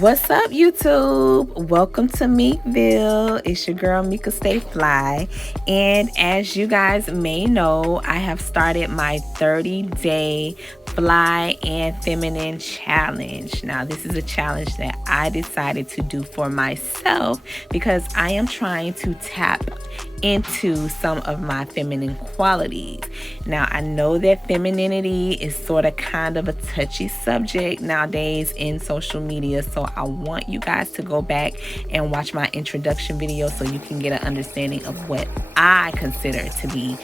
What's up, YouTube? Welcome to Meekville. It's your girl Mika Stay Fly. And as you guys may know, I have started my 30-day Fly and Feminine challenge. Now, this is a challenge that I decided to do for myself because I am trying to tap into some of my feminine qualities. Now, I know that femininity is sort of kind of a touchy subject nowadays in social media, so I want you guys to go back and watch my introduction video so you can get an understanding of what I consider to be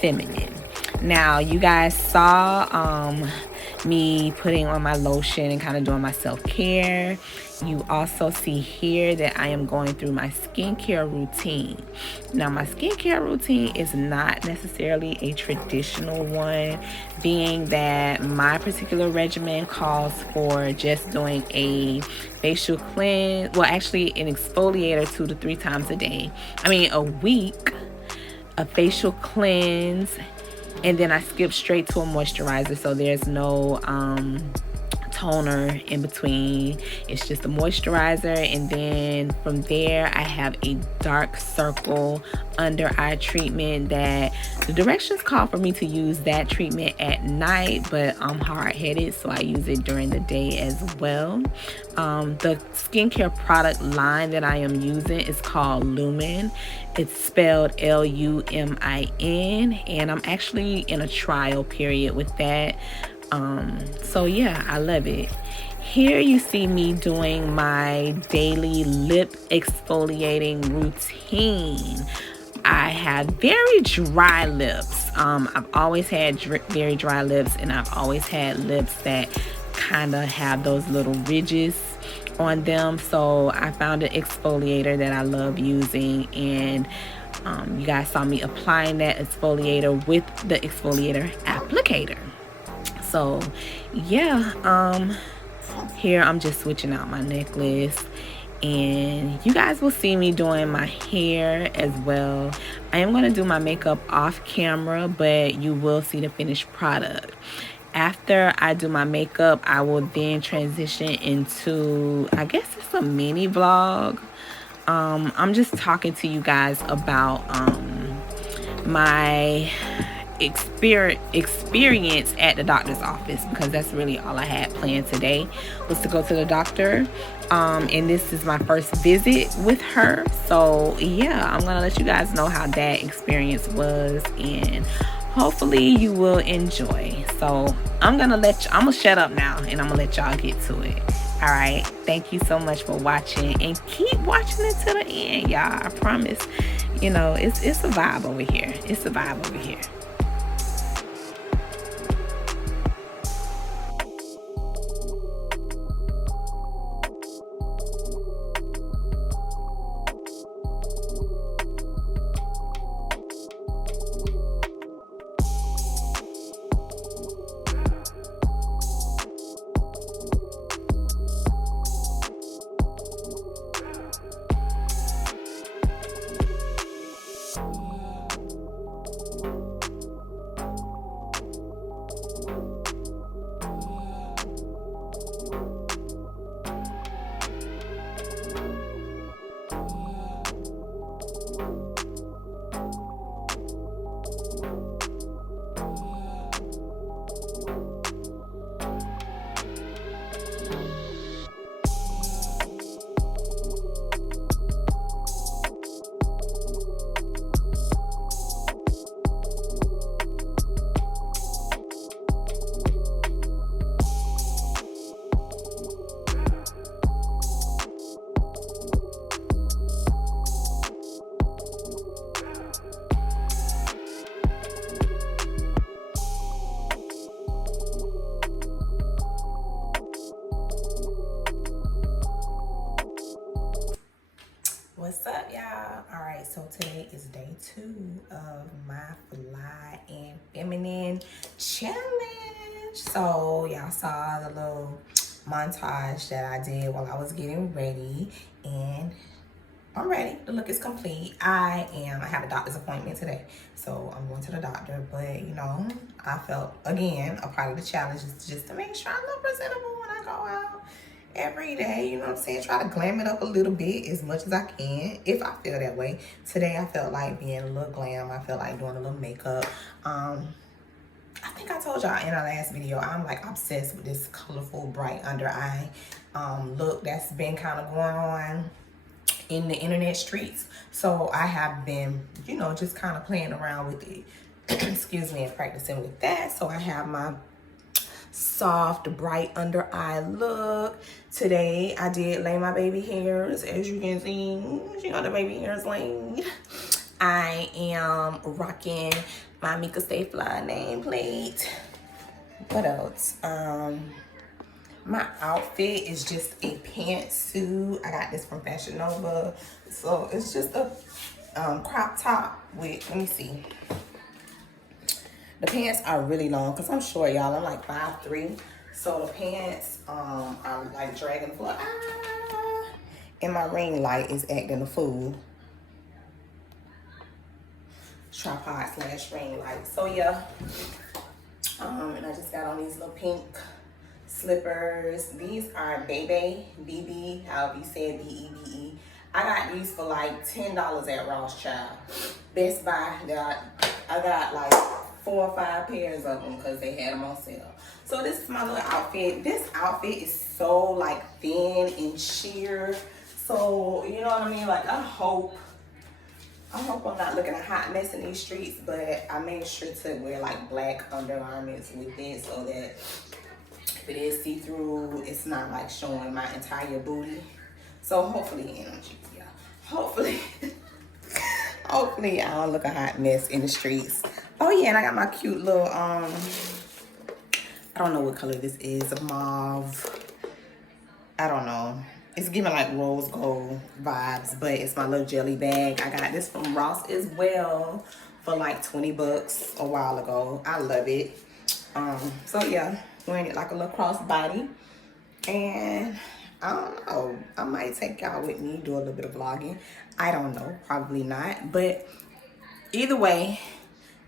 feminine. Now, you guys saw me putting on my lotion and kind of doing my self-care. You also see here that I am going through my skincare routine. Now, my skincare routine is not necessarily a traditional one, being that my particular regimen calls for just doing a facial cleanse, well, actually an exfoliator 2 to 3 times a week, a facial cleanse, and then I skip straight to a moisturizer, so there's no toner in between. It's just a moisturizer, and then from there I have a dark circle under eye treatment that the directions call for me to use that treatment at night, but I'm hard-headed, so I use it during the day as well. The skincare product line that I am using is called Lumin. It's spelled Lumin, and I'm actually in a trial period with that. So yeah, I love it. Here you see me doing my daily lip exfoliating routine. I have very dry lips. I've always had very dry lips, and I've always had lips that kind of have those little ridges on them. So I found an exfoliator that I love using, and you guys saw me applying that exfoliator with the exfoliator applicator. So yeah, here I'm just switching out my necklace, and you guys will see me doing my hair as well. I am going to do my makeup off camera, but you will see the finished product. After I do my makeup, I will then transition into, I guess it's a mini vlog. I'm just talking to you guys about my experience at the doctor's office, because that's really all I had planned today, was to go to the doctor, and this is my first visit with her. So yeah, I'm gonna let you guys know how that experience was, and hopefully you will enjoy. So I'm gonna shut up now, and I'm gonna let y'all get to it. All right, thank you so much for watching, and keep watching it to the end, y'all. I promise, it's a vibe over here. It's a vibe over here. What's up, y'all? All right, so today is day 2 of my Fly and Feminine challenge. So y'all saw the little montage that I did while I was getting ready, and I'm ready. The look is complete. I have a doctor's appointment today, so I'm going to the doctor. But I felt, again, a part of the challenge is just to make sure I look presentable when I go out every day, you know what I'm saying? Try to glam it up a little bit as much as I can, if I feel that way. Today, I felt like being a little glam. I felt like doing a little makeup. I think I told y'all in our last video, I'm like obsessed with this colorful, bright under eye look that's been kind of going on in the internet streets. So I have been, you know, just kind of playing around with it, excuse me, and practicing with that. So I have my soft, bright under eye look. Today, I did lay my baby hairs. As you can see, you know, the baby hairs laid. I am rocking my Mika Stay Fly nameplate. What else? My outfit is just a pantsuit. I got this from Fashion Nova. So it's just a crop top with, let me see. The pants are really long because I'm short, y'all. I'm like 5'3". So the pants are like dragging the floor. And my ring light is acting a fool. Tripod / ring light. So yeah. And I just got on these little pink slippers. These are Bebe, BB, however you say it, B-E-B-E. I got these for like $10 at Rothschild. Best Buy. I got like 4 or 5 pairs of them because they had them on sale. So this is my little outfit. This outfit is so like thin and sheer. So, you know what I mean? Like I hope I'm not looking a hot mess in these streets, but I made sure to wear like black undergarments with it so that if it is see-through, it's not like showing my entire booty. So hopefully, yeah, hopefully I don't look a hot mess in the streets. Oh yeah, and I got my cute little, I don't know what color this is, a mauve. I don't know. It's giving like rose gold vibes, but it's my little jelly bag. I got this from Ross as well for like 20 bucks a while ago. I love it. So yeah, wearing it like a little crossbody. And I don't know, I might take y'all with me, do a little bit of vlogging. I don't know, probably not. But either way,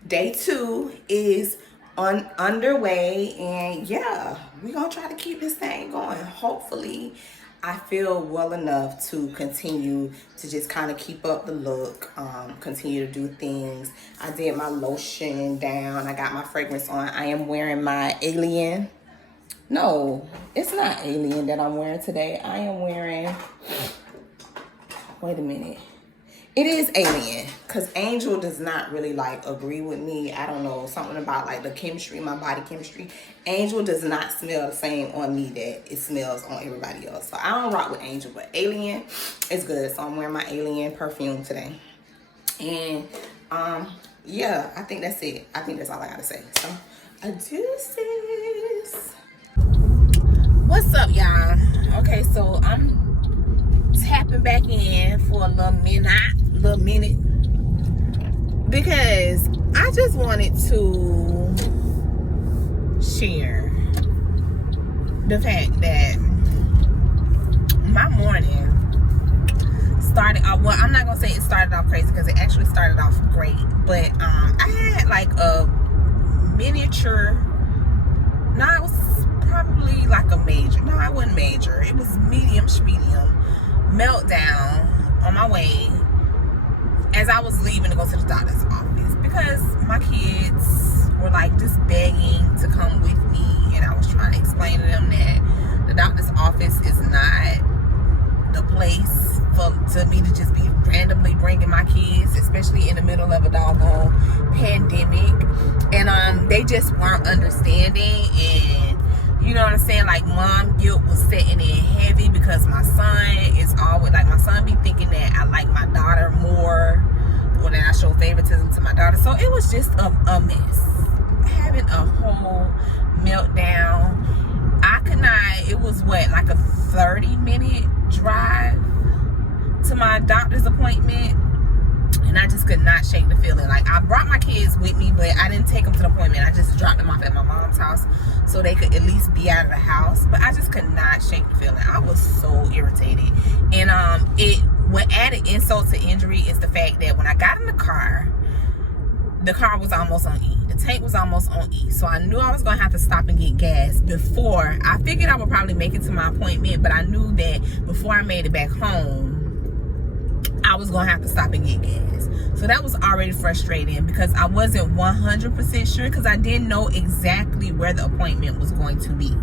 day 2 is underway. And yeah, we're gonna try to keep this thing going. Hopefully, I feel well enough to continue to just kind of keep up the look, continue to do things. I did my lotion down. I got my fragrance on. I am wearing my Alien. No, it's not Alien that I'm wearing today. I am wearing, wait a minute. It is Alien, because Angel does not really like agree with me. I don't know, something about like the chemistry, my body chemistry. Angel does not smell the same on me that it smells on everybody else. So I don't rock with Angel, but Alien is good. So I'm wearing my Alien perfume today. And yeah, I think that's it. I think that's all I gotta say. So deuces. What's up, y'all? Okay, so I'm tapping back in for a little minute because I just wanted to share the fact that my morning started off, well, I'm not gonna say it started off crazy because it actually started off great, but I had like a miniature, no, it was probably like a major, no, it wasn't major, it was medium meltdown on my way as I was leaving to go to the doctor's office because my kids were like just begging to come with me, and I was trying to explain to them that the doctor's office is not the place to me to just be randomly bringing my kids, especially in the middle of a doggone pandemic. And they just weren't understanding, and you know what I'm saying, like mom guilt was setting in heavy because my son is always like, my son be thinking that I like my daughter more, or that I show favoritism to my daughter. So it was just a mess, having a whole meltdown. I could not, it was what, like a 30-minute drive to my doctor's appointment, and I just could not shake the feeling. Like, I brought my kids with me, but I didn't take them to the appointment. I just dropped them off at my mom's house so they could at least be out of the house. But I just could not shake the feeling. I was so irritated. And what added insult to injury is the fact that when I got in the car, the car was almost on E. The tank was almost on E. So I knew I was going to have to stop and get gas before. I figured I would probably make it to my appointment, but I knew that before I made it back home, I was going to have to stop and get gas. So that was already frustrating because I wasn't 100% sure, because I didn't know exactly where the appointment was going to be.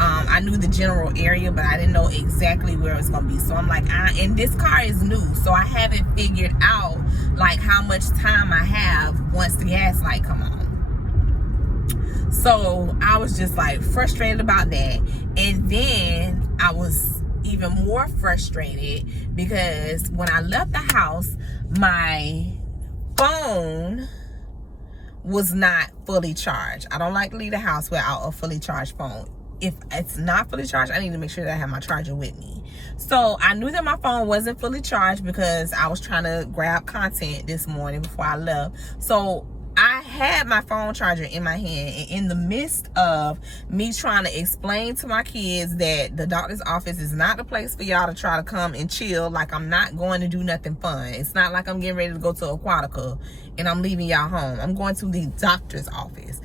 I knew the general area, but I didn't know exactly where it was going to be. So I'm like, and this car is new, so I haven't figured out like how much time I have once the gas light come on. So I was just like frustrated about that. And then I was even more frustrated because when I left the house, my phone was not fully charged. I don't like to leave the house without a fully charged phone. If it's not fully charged, I need to make sure that I have my charger with me. So I knew that my phone wasn't fully charged because I was trying to grab content this morning before I left. So I had my phone charger in my hand, and in the midst of me trying to explain to my kids that the doctor's office is not the place for y'all to try to come and chill, like I'm not going to do nothing fun. It's not like I'm getting ready to go to Aquatica and I'm leaving y'all home. I'm going to the doctor's office.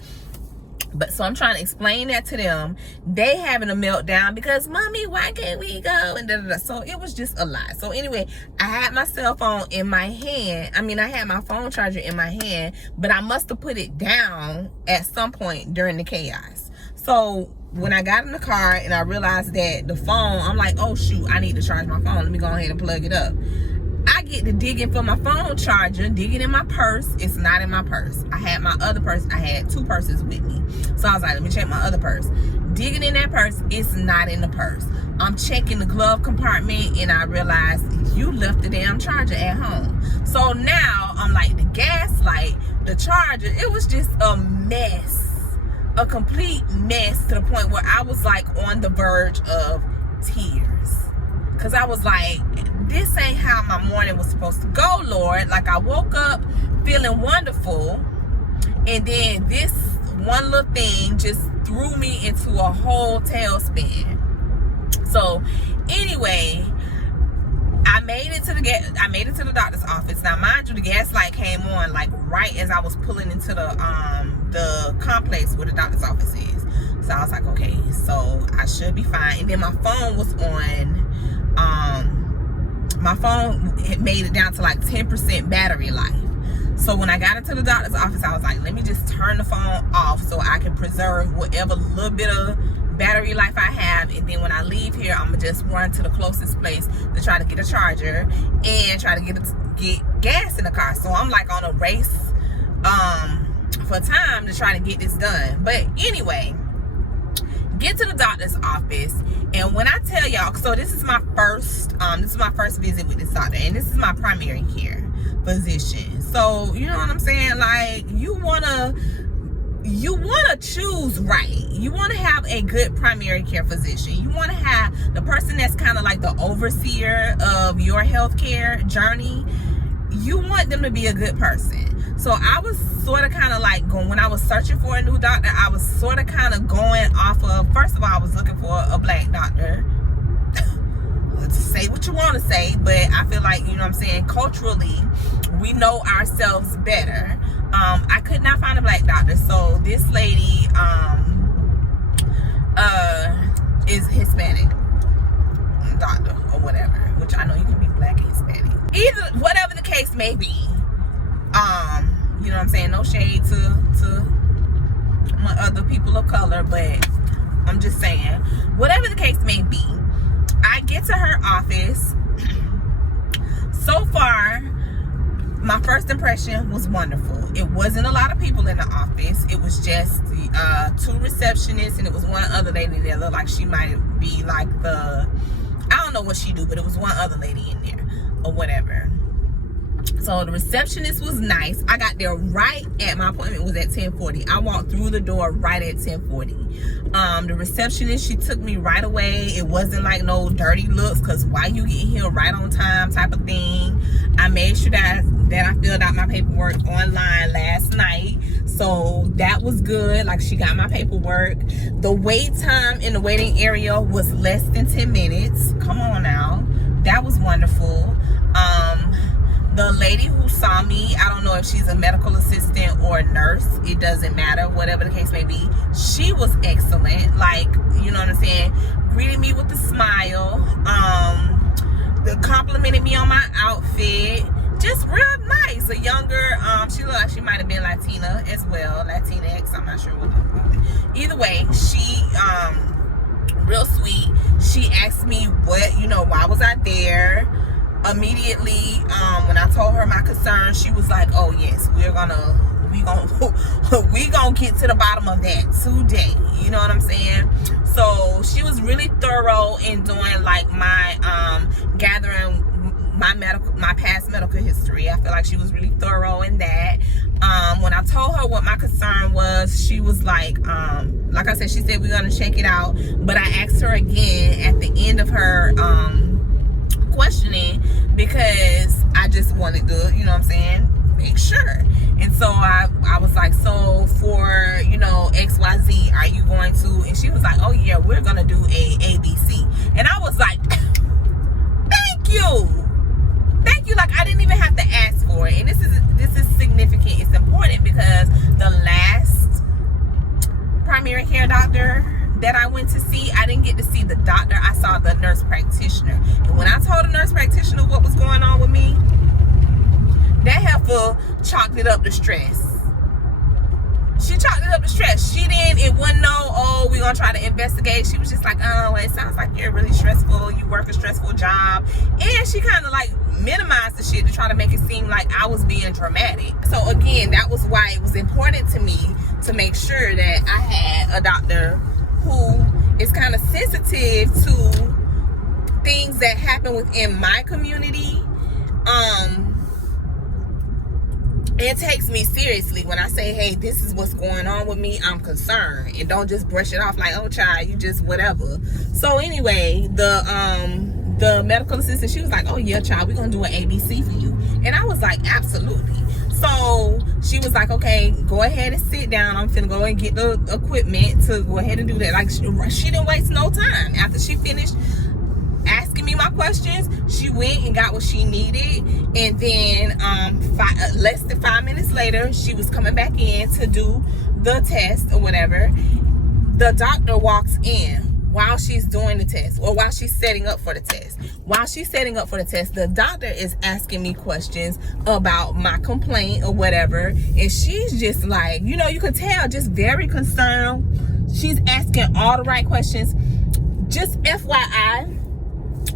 But so I'm trying to explain that to them. They having a meltdown because, mommy, why can't we go? And da-da-da. So it was just a lot. So anyway, I had my cell phone in my hand. I mean, I had my phone charger in my hand, but I must have put it down at some point during the chaos. So when I got in the car and I realized that the phone, I'm like, oh shoot, I need to charge my phone. Let me go ahead and plug it up. I get to digging for my phone charger, digging in my purse. It's not in my purse. I had my other purse. I had two purses with me. So I was like, let me check my other purse. Digging in that purse, it's not in the purse. I'm checking the glove compartment and I realized you left the damn charger at home. So now I'm like, the gas light, the charger, it was just a mess. A complete mess, to the point where I was like on the verge of tears. Because I was like, this ain't how my morning was supposed to go, Lord. Like, I woke up feeling wonderful, and then this one little thing just threw me into a whole tailspin. So anyway, I made it to the doctor's office. Now, mind you, the gas light came on like right as I was pulling into the complex where the doctor's office is. So I was like, okay, so I should be fine. And then my phone was on. My phone had made it down to like 10% battery life. So when I got into the doctor's office, I was like, let me just turn the phone off so I can preserve whatever little bit of battery life I have. And then when I leave here, I'm gonna just run to the closest place to try to get a charger and try to get gas in the car. So I'm like on a race for time to try to get this done. But anyway, get to the doctor's office, and when I tell y'all, so this is my first visit with this doctor, and this is my primary care physician. So you know what I'm saying? Like, you wanna choose right. You want to have a good primary care physician. You want to have the person that's kind of like the overseer of your healthcare journey. You want them to be a good person. So I was sort of kind of like going, when I was searching for a new doctor, I was sort of kind of going off of, first of all, I was looking for a black doctor. To say what you want to say, but I feel like, you know what I'm saying, culturally, we know ourselves better. I could not find a black doctor. So this lady is Hispanic doctor or whatever, which I know you can be black and Hispanic. Either, whatever the case may be. You know what I'm saying? No shade to my other people of color, but I'm just saying, whatever the case may be, I get to her office. So far, my first impression was wonderful. It wasn't a lot of people in the office. It was just two receptionists, and it was one other lady that looked like she might be like I don't know what she do, but it was one other lady in there or whatever. So the receptionist was nice. I got there right at, my appointment was at 10:40. I walked through the door right at 10:40. The receptionist, she took me right away. It wasn't like no dirty looks, because why you get here right on time type of thing. I made sure that I filled out my paperwork online last night. So that was good. Like, she got my paperwork. The wait time in the waiting area was less than 10 minutes. Come on now. That was wonderful. The lady who saw me, I don't know if she's a medical assistant or a nurse, it doesn't matter, whatever the case may be, she was excellent. Like, you know what I'm saying, greeted me with a smile, complimented me on my outfit, just real nice. A younger, she looked like she might have been Latina as well, Latinx, I'm not sure what the, either way, she real sweet. She asked me what, you know, why was I there. Immediately, when I told her my concern, she was like, oh yes, we gonna get to the bottom of that today, you know what I'm saying? So she was really thorough in doing like my gathering my past medical history. I feel like she was really thorough in that. When I told her what my concern was, she was like I said, she said we're gonna check it out, but I asked her again at the end of her questioning, because I just wanted to, you know what I'm saying, make sure. And so I was like, so for, you know, XYZ, are you going to, and she was like, oh yeah, we're gonna do a ABC. And I was like, thank you, like I didn't even have to ask for it. And this is significant, it's important, because the last primary care doctor that I went to see, I didn't get to see the doctor, I saw the nurse practitioner. And when I told the nurse practitioner what was going on with me, that heifer chalked it up to stress. She chalked it up to stress. It wasn't no, oh, we're gonna try to investigate. She was just like, oh, it sounds like you're really stressful, you work a stressful job. And she kind of like minimized the shit to try to make it seem like I was being dramatic. So again, that was why it was important to me to make sure that I had a doctor who is kind of sensitive to things that happen within my community. It takes me seriously when I say, hey, this is what's going on with me, I'm concerned, and don't just brush it off like, oh child, you just whatever. So anyway, the medical assistant, she was like, oh yeah child, we're gonna do an ABC for you. And I was like, absolutely. So she was like, okay, go ahead and sit down, I'm finna go and get the equipment to go ahead and do that. Like, she didn't waste no time. After she finished asking me my questions, she went and got what she needed. And then less than 5 minutes later, she was coming back in to do the test or whatever. The doctor walks in while she's doing the test, or while she's setting up for the test. While she's setting up for the test, the doctor is asking me questions about my complaint or whatever, and she's just like, you know, you could tell, just very concerned. She's asking all the right questions. Just FYI,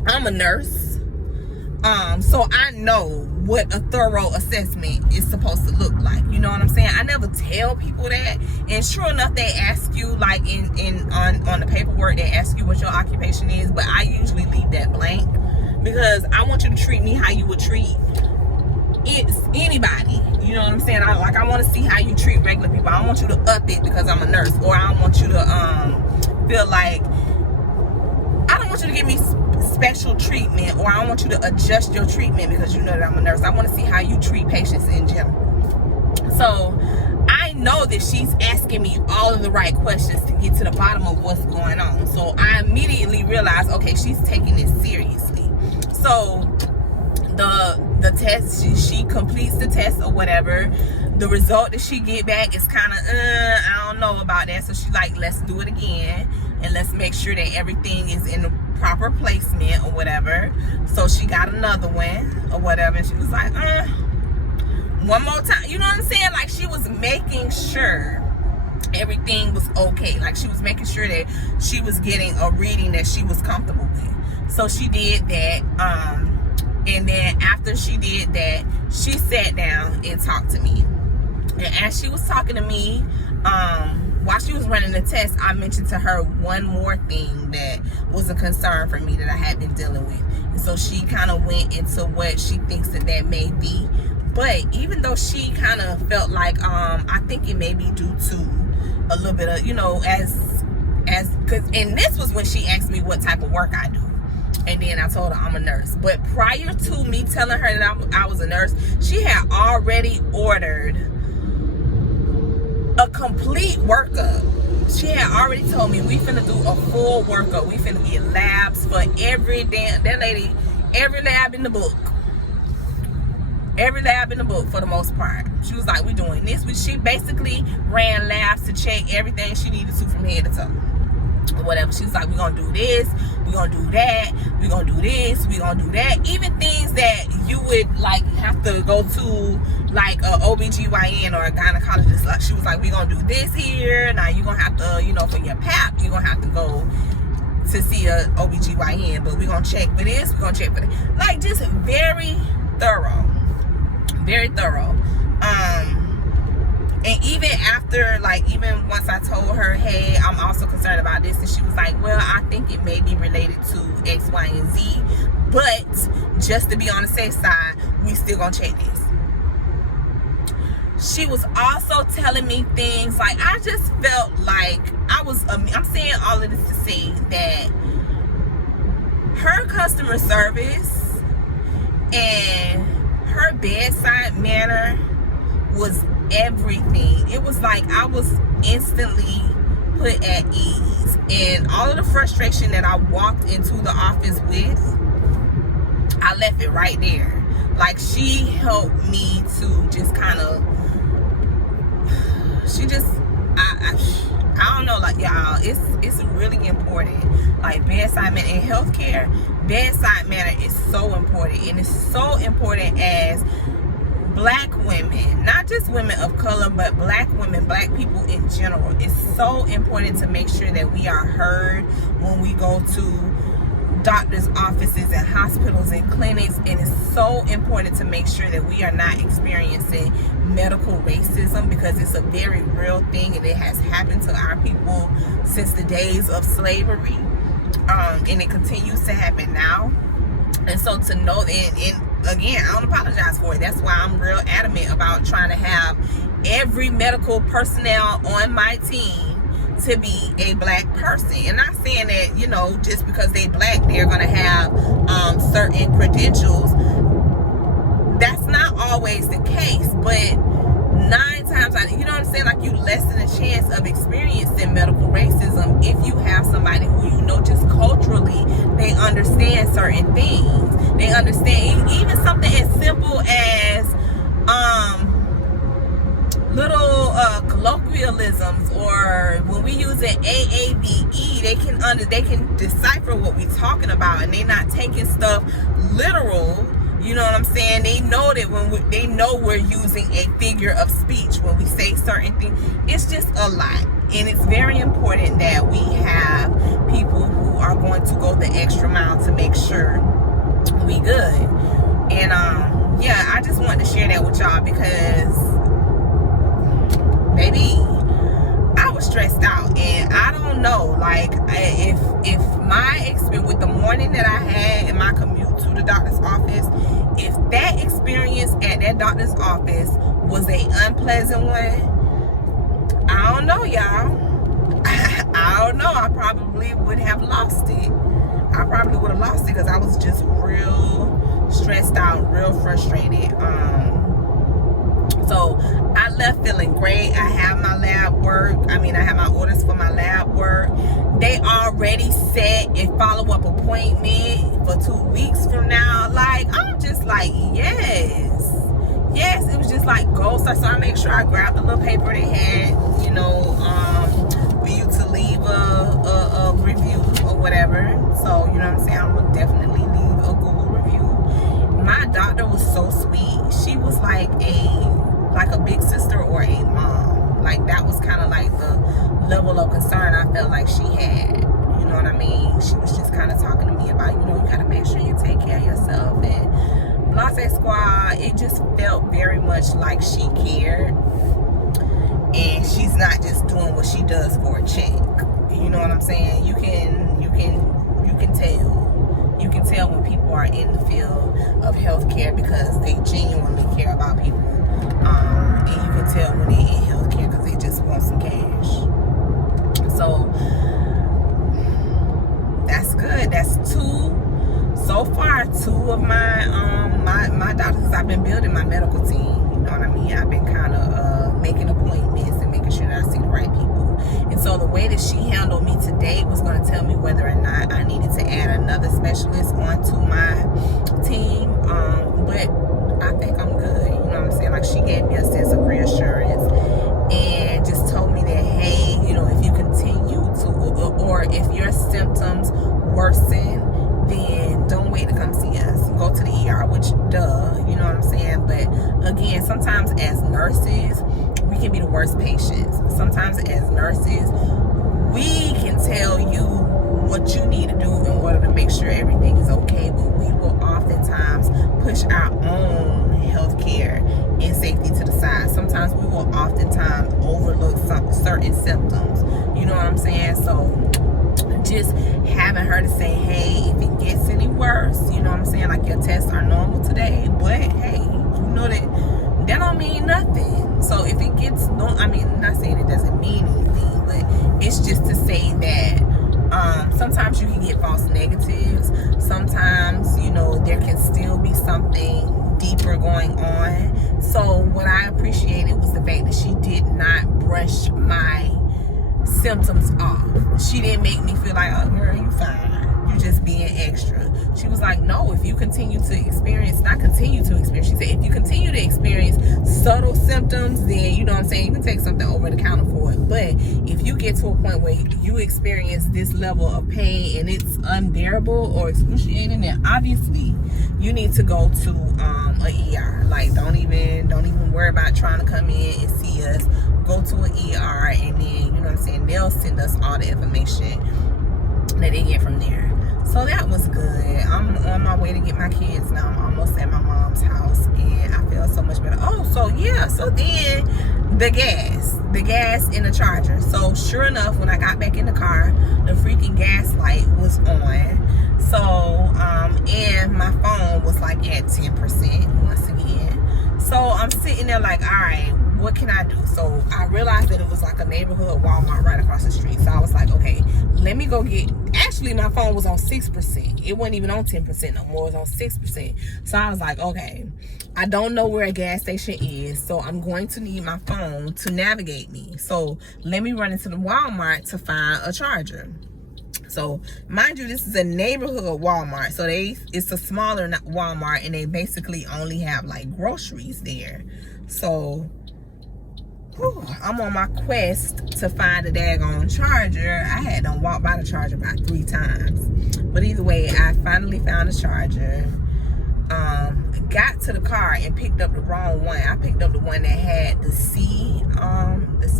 I'm a nurse, so I know what a thorough assessment is supposed to look like. You know what I'm saying? I never tell people that, and sure enough, they ask you, like on the paperwork, they ask you what your occupation is, but I usually leave that blank, because I want you to treat me how you would treat anybody. You know what I'm saying? I want to see how you treat regular people. I don't want you to up it because I'm a nurse, or I don't want you to feel like, I don't want you to give me special treatment, or I don't want you to adjust your treatment because you know that I'm a nurse. I want to see how you treat patients in general. So I know that she's asking me all of the right questions to get to the bottom of what's going on. So I immediately realized, okay, she's taking it seriously. So the test, she completes the test or whatever. The result that she get back is kind of, I don't know about that. So she's like, let's do it again, and let's make sure that everything is in the proper placement or whatever. So she got another one or whatever, and she was like, one more time. You know what I'm saying? Like, she was making sure everything was okay. Like, she was making sure that she was getting a reading that she was comfortable with. So she did that. And then after she did that, she sat down and talked to me. And as she was talking to me, while she was running the test, I mentioned to her one more thing that was a concern for me that I had been dealing with. And so she kind of went into what she thinks that may be. But even though she kind of felt like, I think it may be due to a little bit of, you know, and this was when she asked me what type of work I do. And then I told her I'm a nurse. But prior to me telling her that I was a nurse, she had already ordered a complete workup. She had already told me, we finna do a full workup. We finna get labs for every lab in the book. Every lab in the book for the most part. She was like, we doing this. She basically ran labs to check everything she needed to from head to toe. Or whatever. She was like, we're going to do this, we're going to do that, we're going to do this, we're going to do that. Even things that you would like have to go to like a OBGYN or a gynecologist. Like, she was like, we're going to do this here. Now you're going to have to, you know, for your PAP, you're going to have to go to see a OBGYN, but we're going to check for this, we're going to check for that. Like, just very thorough. Very thorough. And even after, like, even once I told her, hey, I'm also concerned about this, and she was like, well, I think it may be related to X, Y, and Z, but just to be on the safe side, we still gonna check this. She was also telling me things like, I just felt like I'm saying all of this to say that her customer service and her bedside manner was everything. It was like I was instantly put at ease, and all of the frustration that I walked into the office with, I left it right there. Like, she helped me to just kind of, I don't know, like, y'all, it's really important. Like, bedside manner in healthcare, bedside manner is so important, and it's so important as Black women, not just women of color, but Black women, Black people in general. It's so important to make sure that we are heard when we go to doctors' offices and hospitals and clinics, and it's so important to make sure that we are not experiencing medical racism, because it's a very real thing, and it has happened to our people since the days of slavery, and it continues to happen now. And so to know, and again, I don't apologize for it. That's why I'm real adamant about trying to have every medical personnel on my team to be a Black person. And not saying that, you know, just because they Black, they're going to have certain credentials. That's not always the case, but 9 times out of, you know what I'm saying, like, you lessen the chance of experiencing medical racism if you have somebody who, you know, just culturally, they understand certain things. They understand even something as simple as little colloquialisms, or when we use an AAVE, they can decipher what we're talking about, and they're not taking stuff literal. You know what I'm saying? They know that they know we're using a figure of speech when we say certain things. It's just a lot, and it's very important that we have people who are going to go the extra mile to make sure we good. And yeah, I just wanted to share that with y'all, because baby, I was stressed out, and I don't know, like, if my experience with the morning that I had in my commute to the doctor's office, if that experience at that doctor's office was a unpleasant one, I don't know, y'all. I don't know. I probably would have lost it. I probably would have lost it, because I was just real stressed out, real frustrated. So I left feeling great. I have my lab work. I have my orders for my lab work. They already set a follow-up appointment for 2 weeks from now. Like, I'm just like, yes. It was just like gold star. So I make sure I grabbed the little paper they had, you know, for you to leave a review or whatever. So, you know what I'm saying? I'm gonna definitely leave a Google review. My doctor was so sweet. She was like a big sister or a mom. Like, that was kind of like the level of concern I felt like she had. You know what I mean? She was just kind of talking to me about, you know, you got to make sure you take care of yourself, and Blase Squad. It just felt very much like she cared, and she's not just doing what she does for a check. You know what I'm saying? You can tell. You can tell when people are in the field of healthcare, because they genuinely care about people. And you can tell when they're in healthcare because they just want some cash. So that's good. That's so far two of my doctors. I've been building my medical team. You know what I mean? I've been kind of making appointments and making sure that I see the right people. And so the way that she handled me today was going to tell me whether or not I needed to add another specialist onto my team. But I think I'm good. nurses, we can be the worst patients. Sometimes as nurses, we can tell you what you need to do in order to make sure everything is okay, but we will oftentimes push our own healthcare and safety to the side. Sometimes we will oftentimes overlook certain symptoms. You know what I'm saying? So just having her to say, hey, if it gets any worse, you know what I'm saying, like your tests are normal today, but hey, you know that don't mean nothing. So if it gets, I mean, not saying it doesn't mean anything, but it's just to say that sometimes you can get false negatives. Sometimes, you know, there can still be something deeper going on. So what I appreciated was the fact that she did not brush my symptoms off. She didn't make me feel like, oh girl, you fine, you just being extra. She was like, no, if you continue to experience, not continue to experience, she said, if you continue to experience subtle symptoms, then you know what I'm saying, you can take something over the counter for it. But if you get to a point where you experience this level of pain and it's unbearable or excruciating, then obviously you need to go to a ER. Like don't even worry about trying to come in and see us. Go to an ER, and then, you know what I'm saying, they'll send us all the information that they get from there. So that was good. I'm on my way to get my kids now. I'm almost at my mom's house, and I feel so much better. Oh, so yeah, so then the gas in the charger. So sure enough, when I got back in the car, the freaking gas light was on. So, and my phone was like at 10% once again. So I'm sitting there like, all right, what can I do? So I realized that it was like a neighborhood Walmart right across the street. So I was like, okay, let me go get, actually my phone was on 6%. It wasn't even on 10% no more, it was on 6%. So I was like, okay, I don't know where a gas station is, so I'm going to need my phone to navigate me. So let me run into the Walmart to find a charger. So mind you, this is a neighborhood Walmart. So it's a smaller Walmart, and they basically only have like groceries there. So I'm on my quest to find a daggone charger. I had to walk by the charger about 3 times. But either way, I finally found a charger. Got to the car and picked up the wrong one. I picked up the one that had the C.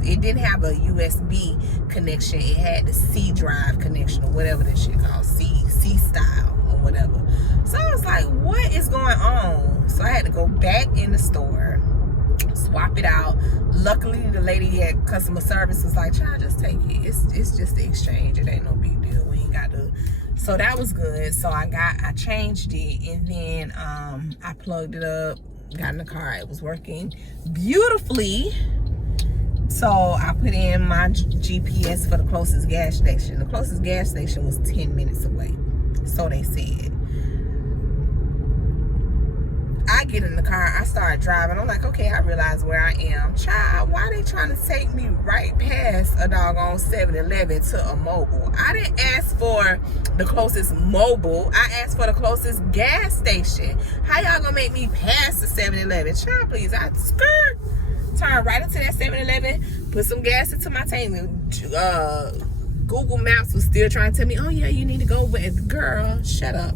It didn't have a USB connection. It had the C drive connection or whatever this shit called. C style or whatever. So I was like, what is going on? So I had to go back in the store, swap it out. Luckily, the lady at customer service was like, "Child, just take it. It's just the exchange. It ain't no big deal. We ain't got to." So that was good. So I changed it, and then I plugged it up, got in the car. It was working beautifully. So I put in my GPS for the closest gas station. The closest gas station was 10 minutes away. So they said. I get in the car, I start driving. I'm like, okay, I realize where I am. Child, why they trying to take me right past a doggone 7-Eleven to a mobile? I didn't ask for the closest mobile. I asked for the closest gas station. How y'all gonna make me pass the 7-Eleven? Child, please, I turn right into that 7-Eleven, put some gas into my tank. Google Maps was still trying to tell me, oh yeah, you need to go with, girl, shut up.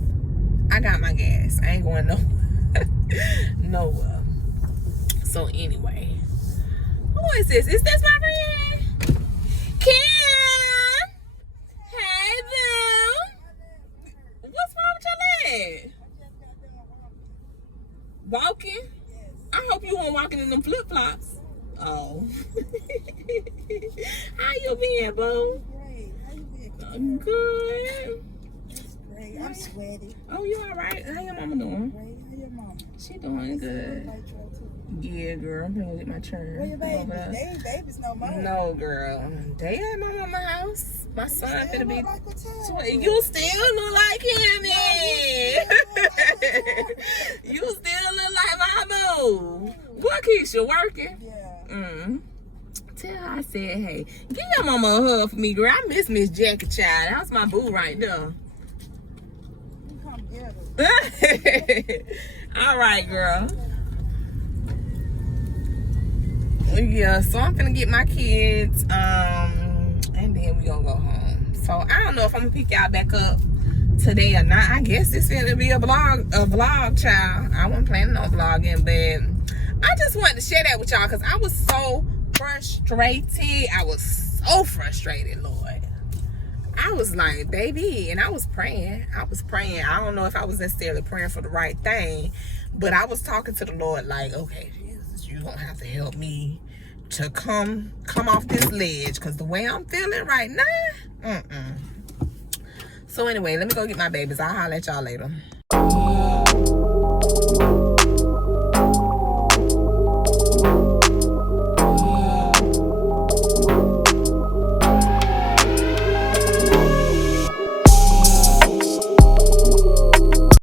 I got my gas. I ain't going nowhere. Nowhere. So anyway, who is this? Is this my friend? Kim. Hey, Bill. What's wrong with your leg? Walking? I hope you weren't walking in them flip-flops. Oh. How you been, boo? Great. How you been? I'm good. Great. I'm sweaty. Oh, you all right? How your mama doing? Great. How your mama? She doing good. Yeah, girl, I'm gonna get my turn. Where your babies? They ain't babies no more. No, girl. They at my mama's house. My son finna be. Like You still look like him, man. You still look like my boo. What, Keisha, working? Yeah. Tell her I said, hey, give your mama a hug for me, girl. I miss Miss Jackie, child. That's my boo right there. You come get her. All right, girl. Yeah, so I'm gonna get my kids, and then we gonna go home. So I don't know if I'm gonna pick y'all back up today or not. I guess it's gonna be a vlog, child. I wasn't planning on vlogging, but I just wanted to share that with y'all because I was so frustrated. I was so frustrated, Lord. I was like, baby, and I was praying. I don't know if I was necessarily praying for the right thing, but I was talking to the Lord like, okay, Jesus, you're going to have to help me to come off this ledge because the way I'm feeling right now, So anyway, let me go get my babies. I'll holler at y'all later.